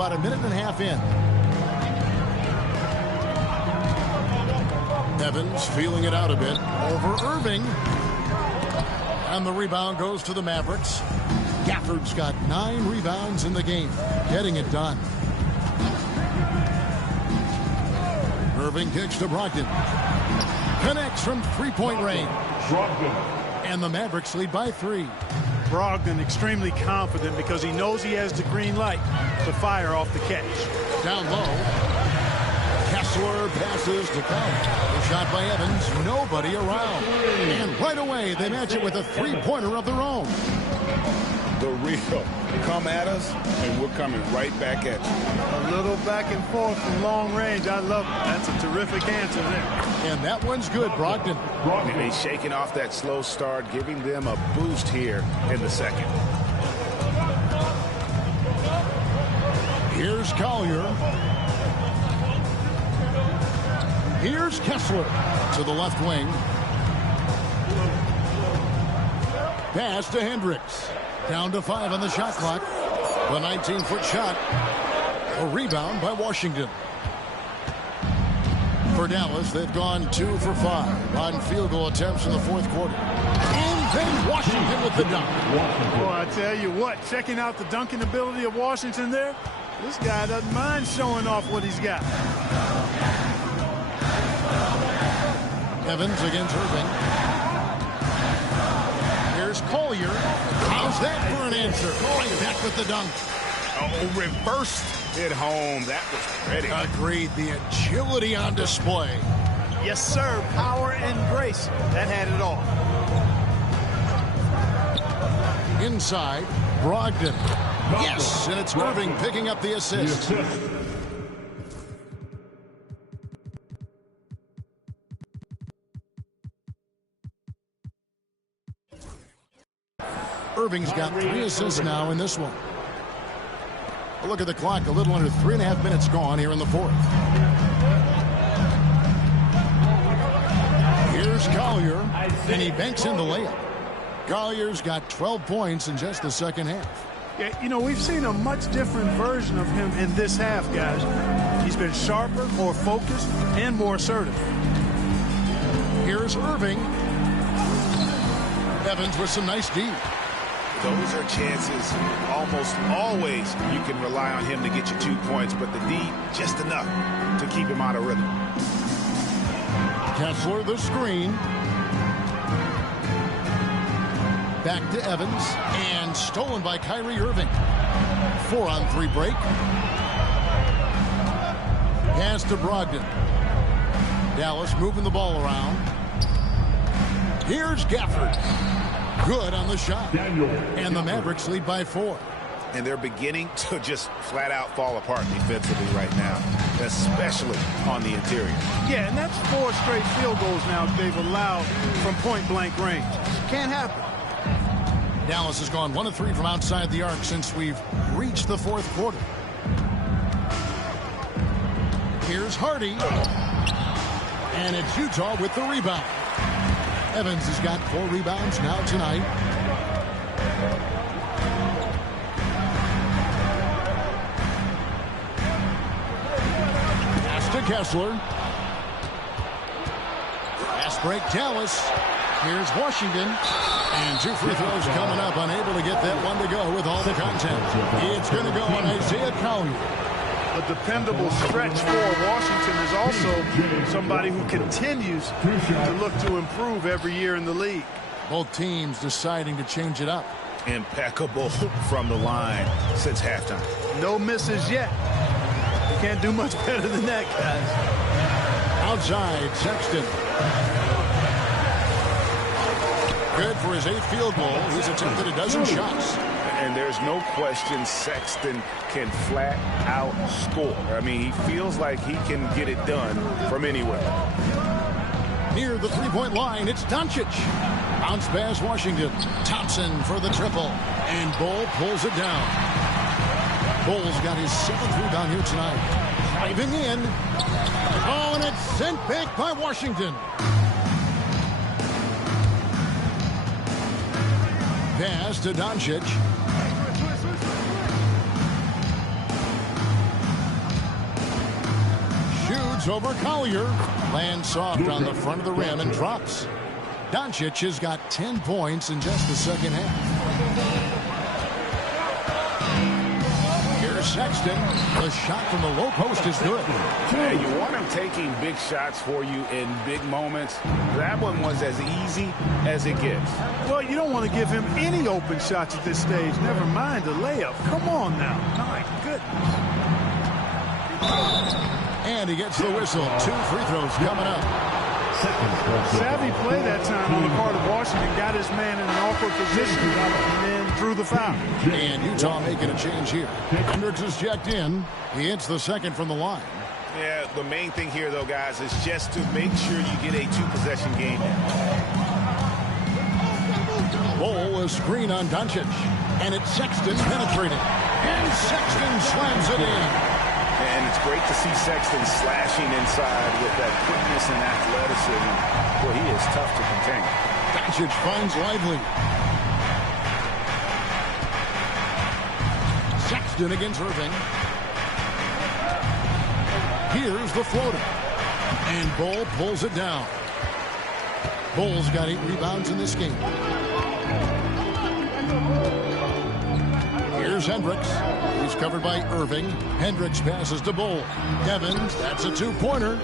about a minute and a half in. Evans feeling it out a bit over Irving. And the rebound goes to the Mavericks. Gafford's got 9 rebounds in the game, getting it done. Irving kicks to Brogdon. Connects from three-point range. And the Mavericks lead by 3. Brogdon extremely confident because he knows he has the green light to fire off the catch. Down low. Kessler passes to Count. The shot by Evans. Nobody around. And right away, they match it with a three-pointer of their own. The real. Come at us, and we're coming right back at you. A little back and forth from long range. I love it. That's a terrific answer there. And that one's good, Brogdon. And he's shaking off that slow start, giving them a boost here in the second. Here's Collier. Here's Kessler to the left wing. Pass to Hendricks. Down to 5 on the shot clock. The 19-foot shot. A rebound by Washington. For Dallas, they've gone 2 for 5 on field goal attempts in the fourth quarter. And then Washington with the dunk. Boy, I tell you what, checking out the dunking ability of Washington there, this guy doesn't mind showing off what he's got. Evans against Irving. Here's Collier. How's that for an answer? Right back with the dunk. Oh, reversed it home. That was pretty. Agreed. The agility on display. Yes, sir. Power and grace. That had it all. Inside, Brogdon. Yes, and it's Irving picking up the assist. Irving's got 3 assists now in this one. A look at the clock, a little under 3.5 minutes gone here in the fourth. Here's Collier, and he banks in the layup. Collier's got 12 points in just the second half. Yeah, you know, we've seen a much different version of him in this half, guys. He's been sharper, more focused, and more assertive. Here's Irving. Evans with some nice D. Those are chances almost always you can rely on him to get you 2 points, but the D just enough to keep him out of rhythm. Kessler the screen. Back to Evans, and stolen by Kyrie Irving. 4-on-3 break. Pass to Brogdon. Dallas moving the ball around. Here's Gafford. Good on the shot. And the Mavericks lead by 4. And they're beginning to just flat out fall apart defensively right now, especially on the interior. Yeah, and that's 4 straight field goals now they've allowed from point-blank range. Can't happen. Dallas has gone 1 of 3 from outside the arc since we've reached the fourth quarter. Here's Hardy. And it's Utah with the rebound. Evans has got 4 rebounds now tonight. Pass to Kessler. Fast break Dallas. Here's Washington. And 2 free throws coming up. Unable to get that one to go with all the content. It's going to go on Isaiah Collier. A dependable stretch for Washington is also somebody who continues to look to improve every year in the league. Both teams deciding to change it up. Impeccable from the line since halftime. No misses yet. You can't do much better than that, guys. Outside, Sexton. Good for his 8th field goal. He's attempted a dozen shots. And there's no question Sexton can flat out score. I mean, he feels like he can get it done from anywhere. Near the three-point line, it's Doncic. Bounce pass Washington. Thompson for the triple. And Bull pulls it down. Bull's got his 7th rebound here tonight. Driving in. Oh, and it's sent back by Washington. Pass to Doncic. Moves over Collier. Lands soft on the front of the rim and drops. Doncic has got 10 points in just the second half. Sexton, the shot from the low post is good. Yeah, you want him taking big shots for you in big moments. That one was as easy as it gets. Well, you don't want to give him any open shots at this stage. Never mind a layup. Come on now. My goodness. And he gets the whistle. 2 free throws coming up. Savvy play that time on the part of Washington. Got his man in an awkward position and then threw the foul. And Utah making a change here. Hendricks is checked in. He hits the second from the line. Yeah, the main thing here, though, guys, is just to make sure you get a 2-possession game in. Bol, a screen on Doncic. And it's Sexton penetrating. And Sexton slams it in. And it's great to see Sexton slashing inside with that quickness and athleticism. Boy, he is tough to contain. Doncic finds Lively. Sexton against Irving. Here's the floater. And Bol pulls it down. Bol's got 8 rebounds in this game. Here's Hendricks. He's covered by Irving. Hendricks passes to Bol. Evans, that's a 2-pointer.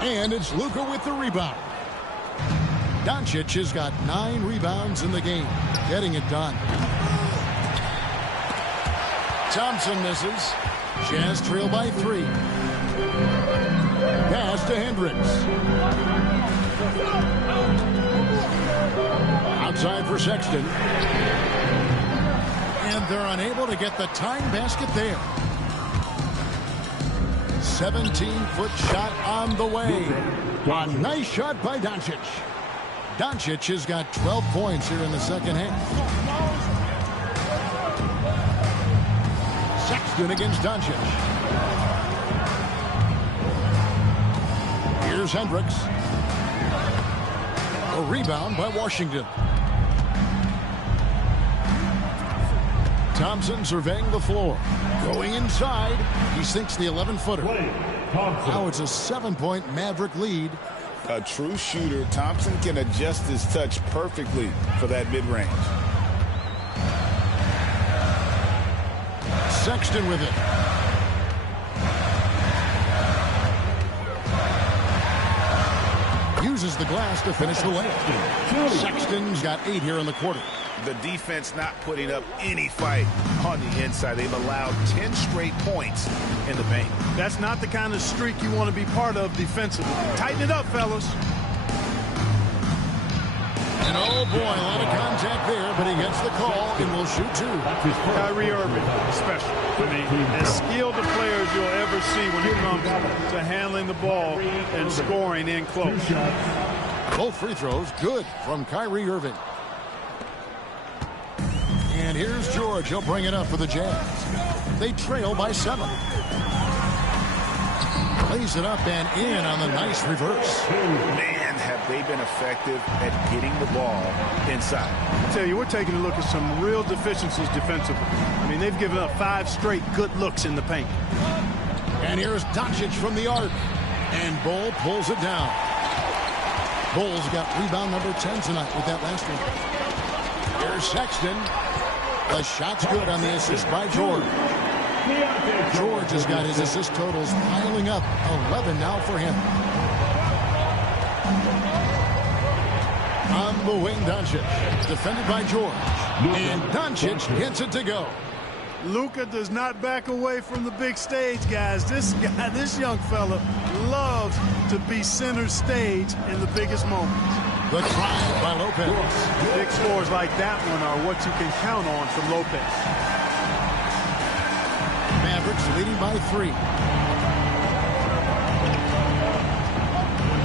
And it's Luka with the rebound. Doncic has got 9 rebounds in the game. Getting it done. Thompson misses. Jazz trail by 3. Pass to Hendricks. Outside for Sexton. And they're unable to get the tying basket there. 17-foot shot on the way. A nice shot by Doncic. Doncic has got 12 points here in the second half. Sexton against Doncic. Here's Hendricks. A rebound by Washington. Thompson surveying the floor. Going inside. He sinks the 11-footer. Now it's a 7-point Maverick lead. A true shooter, Thompson can adjust his touch perfectly for that mid-range. Sexton with it. Uses the glass to finish the layup. Sexton's got 8 here in the quarter. The defense not putting up any fight on the inside. They've allowed 10 straight points in the paint. That's not the kind of streak you want to be part of defensively. Tighten it up, fellas. And oh boy, a lot of contact there, but he gets the call and will shoot 2. Kyrie Irving, special. I mean, as skilled a player as you'll ever see when it comes to handling the ball and scoring in close. Both free throws good from Kyrie Irving. And here's George. He'll bring it up for the Jazz. They trail by 7. Lays it up and in on the nice reverse. Man, have they been effective at getting the ball inside. I tell you, we're taking a look at some real deficiencies defensively. I mean, they've given up 5 straight good looks in the paint. And here's Doncic from the arc. And Bol pulls it down. Bol's got rebound number 10 tonight with that last one. Here's Sexton. The shot's good on the assist by George. George has got his assist totals piling up. 11 now for him. On the wing, Doncic. Defended by George. And Doncic gets it to go. Luka does not back away from the big stage, guys. This young fella loves to be center stage in the biggest moments. The try by Lopez. Big scores like that one are what you can count on from Lopez. Mavericks leading by 3.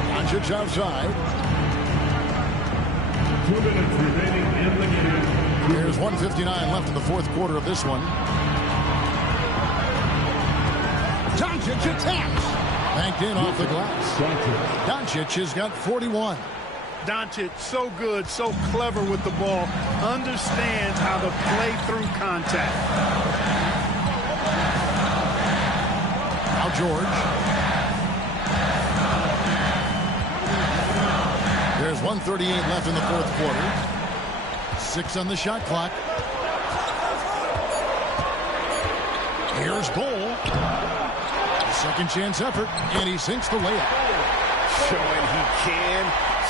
Doncic outside. 2 minutes remaining in the game. There's 1:59 left in the fourth quarter of this one. Doncic attacks. Banked in off the glass. Doncic has got 41. Doncic, so good, so clever with the ball. Understands how to play through contact. Now George. There's 1:38 left in the fourth quarter. 6 on the shot clock. Here's Bull. Second chance effort, and he sinks the layup. Showing he can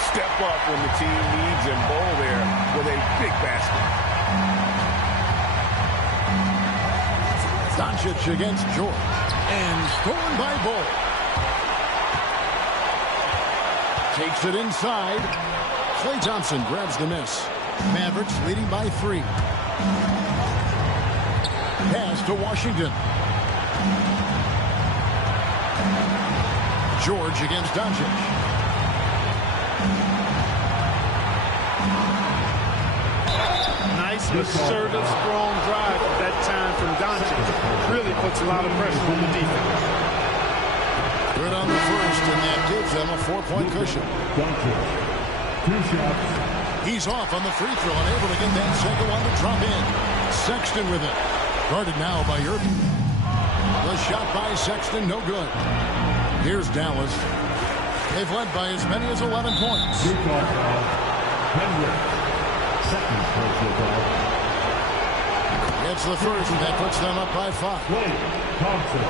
step up when the team needs him. Bull there with a big basket. Doncic against George. And stolen by Bull. Takes it inside. Klay Thompson grabs the miss. Mavericks leading by 3. Pass to Washington. George against Doncic. Nice, assertive, strong drive at that time from Doncic. Really puts a lot of pressure on the defense. Good on the first, and that gives them a 4-point cushion. Two shots. He's off on the free throw and able to get that second one to drop in. Sexton with it. Guarded now by Irving. The shot by Sexton, no good. Here's Dallas. They've led by as many as 11 points. Utah foul. Hendricks. Second personal foul. Gets the first, and that puts them up by 5. Klay Thompson.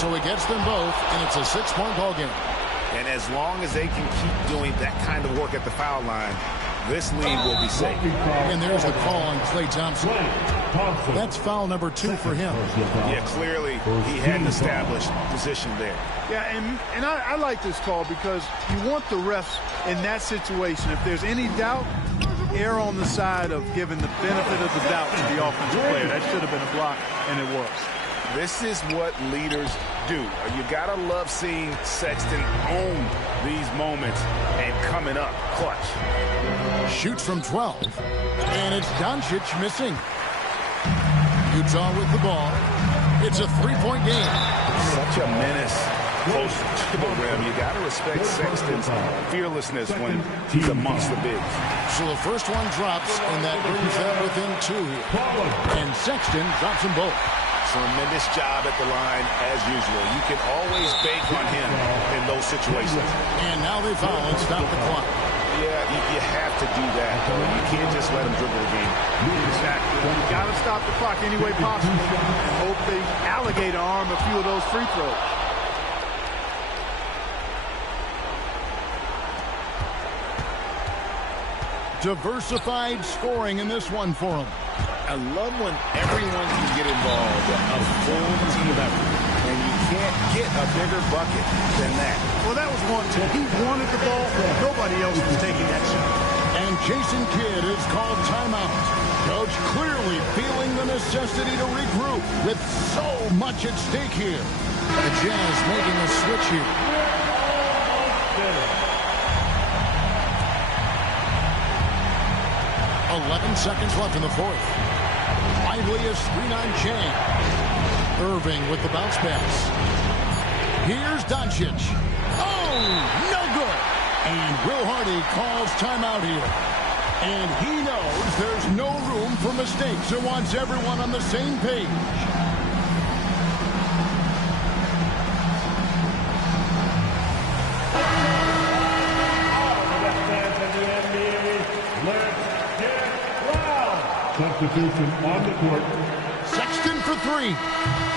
So he gets them both, and it's a 6-point ball game. And as long as they can keep doing that kind of work at the foul line, this lead will be safe. And there's the call on Klay Thompson. That's foul number 2 for him. Yeah, clearly he had an established position there. Yeah, and I like this call because you want the refs in that situation. If there's any doubt, err on the side of giving the benefit of the doubt to the offensive player. That should have been a block, and it was. This is what leaders do. You gotta love seeing Sexton own these moments and coming up clutch. Shoots from 12, and it's Doncic missing. Utah with the ball. It's a 3-point game. Such a menace close to the rim. You gotta respect Sexton's fearlessness when he's amongst the bigs. So the first one drops, and that brings them within 2 here. And Sexton drops them both. Tremendous job at the line, as usual. You can always bank on him in those situations. And now they foul and stop the clock. Yeah, you have to do that, though. You can't just let him dribble the game. Exactly. You got to stop the clock any way possible and hope they alligator arm a few of those free throws. Diversified scoring in this one for them. I love when everyone can get involved, a full team effort. And you can't get a bigger bucket than that. Well, that was one, too. He wanted the ball. Nobody else was taking that shot. And Jason Kidd is called timeout. Coach clearly feeling the necessity to regroup with so much at stake here. The Jazz making a switch here. 11 seconds left in the fourth. Liveliest 3-9 Chang. Irving with the bounce pass. Here's Doncic. Oh, no good. And Will Hardy calls timeout here. And he knows there's no room for mistakes and wants everyone on the same page. Substitution on the court. Sexton for 3.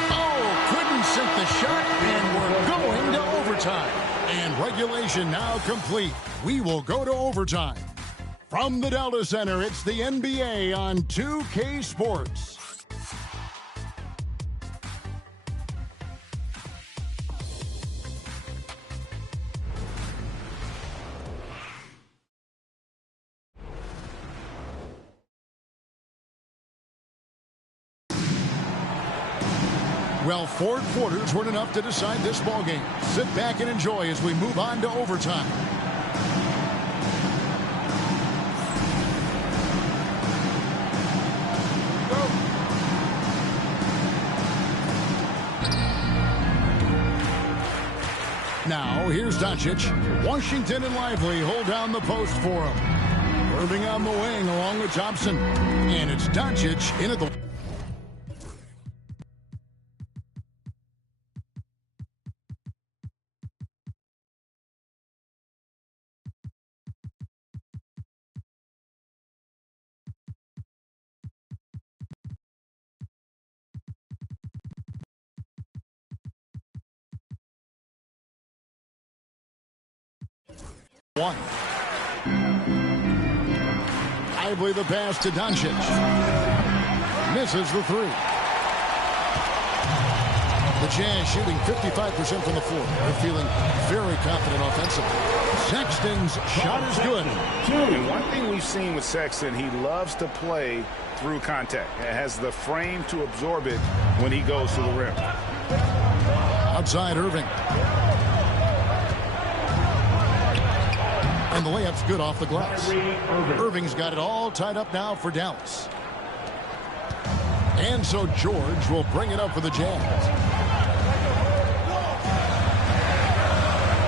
Oh, couldn't sink the shot, and we're going to overtime. And regulation now complete. We will go to overtime. From the Delta Center, it's the NBA on 2K Sports. Well, 4 quarters weren't enough to decide this ballgame. Sit back and enjoy as we move on to overtime. Now, here's Doncic. Washington and Lively hold down the post for him. Irving on the wing along with Thompson. And it's Doncic in at the One. Lively the pass to Doncic. Misses the three. The Jazz shooting 55% from the floor. They're feeling very confident offensively. Sexton's shot is good. And one thing we've seen with Sexton, he loves to play through contact. He has the frame to absorb it when he goes to the rim. Outside Irving. And the layup's good off the glass. Irving's got it all tied up now for Dallas. And so George will bring it up for the Jazz.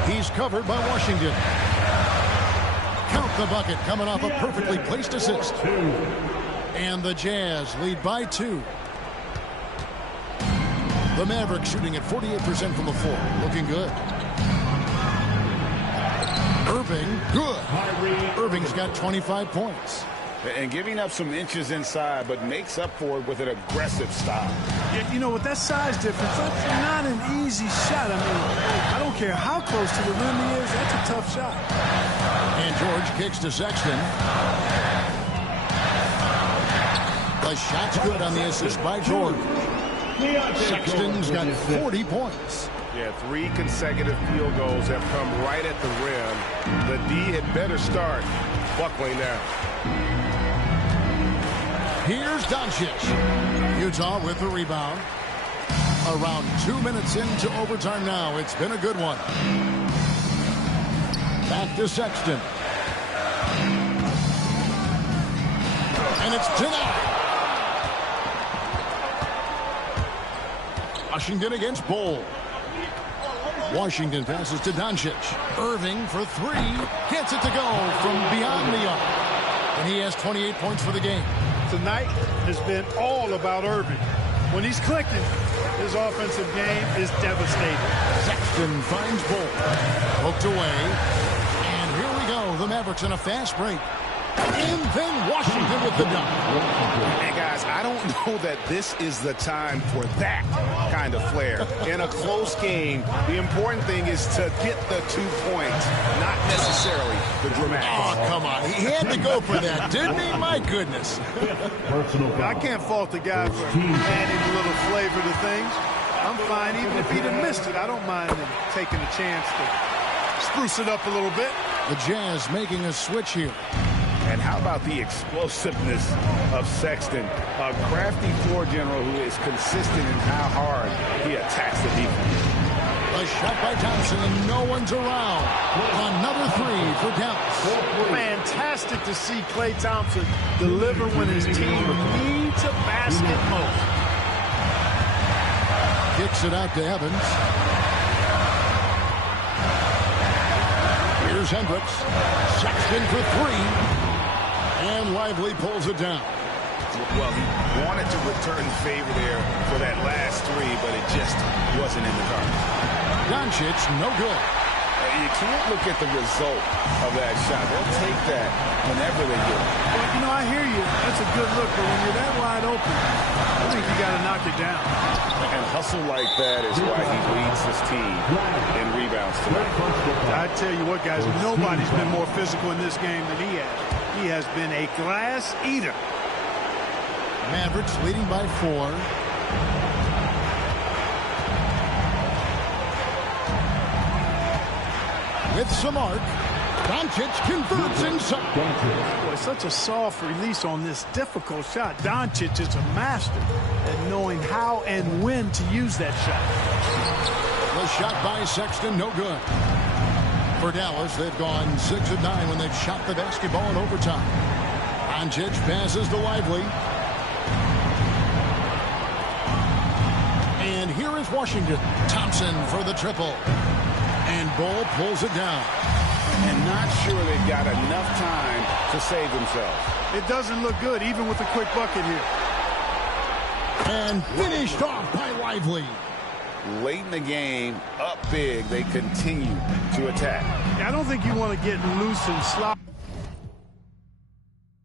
He's covered by Washington. Count the bucket coming off a perfectly placed assist. And the Jazz lead by 2. The Mavericks shooting at 48% from the floor. Looking good. Irving, good. Irving's got 25 points. And giving up some inches inside, but makes up for it with an aggressive style. Yeah, you know, with that size difference, that's not an easy shot. I mean, I don't care how close to the rim he is. That's a tough shot. And George kicks to Sexton. The shot's good on the assist by George. Sexton's got 40 points. Yeah, 3 consecutive field goals have come right at the rim. The D had better start buckling now. Here's Doncic. Utah with the rebound. Around 2 minutes into overtime now. It's been a good one. Back to Sexton. And it's denied. Washington against Bol. Washington passes to Doncic. Irving for 3. Gets it to go from beyond the arc. And he has 28 points for the game. Tonight has been all about Irving. When he's clicking, his offensive game is devastating. Sexton finds Bol. Hooked away. And here we go. The Mavericks in a fast break. And then Washington with the dunk. And guys, I don't know that this is the time for that kind of flair. In a close game, the important thing is to get the 2 points, not necessarily the dramatic. Oh, come on. He had to go for that, didn't he? My goodness. I can't fault the guy for adding a little flavor to things. I'm fine even if he'd have missed it. I don't mind him taking a chance to spruce it up a little bit. The Jazz making a switch here. And how about the explosiveness of Sexton, a crafty floor general who is consistent in how hard he attacks the defense. A shot by Thompson, and no one's around. Another 3 for Dallas. Fantastic to see Klay Thompson deliver when his team needs a basket most. Kicks it out to Evans. Here's Hendricks. Sexton for 3. And Lively pulls it down. Well, he wanted to return the favor there for that last 3, but it just wasn't in the cards. Doncic, no good. You can't look at the result of that shot. They'll take that whenever they do it. Well, you know, I hear you. That's a good look, but when you're that wide open, I think you got to knock it down. And hustle like that is why he leads his team in rebounds tonight. I tell you what, guys, nobody's been more physical in this game than he has. He has been a glass eater. Mavericks leading by 4. With some arc, Doncic converts inside. Boy, such a soft release on this difficult shot. Doncic is a master at knowing how and when to use that shot. The shot by Sexton, no good. For Dallas, they've gone 6 of 9 when they've shot the basketball in overtime. Doncic passes to Lively. And here is Washington. Thompson for the triple. And Bol pulls it down. And not sure they've got enough time to save themselves. It doesn't look good, even with the quick bucket here. And finished off by Lively. Late in the game, up big, they continue to attack. I don't think you want to get loose and slop.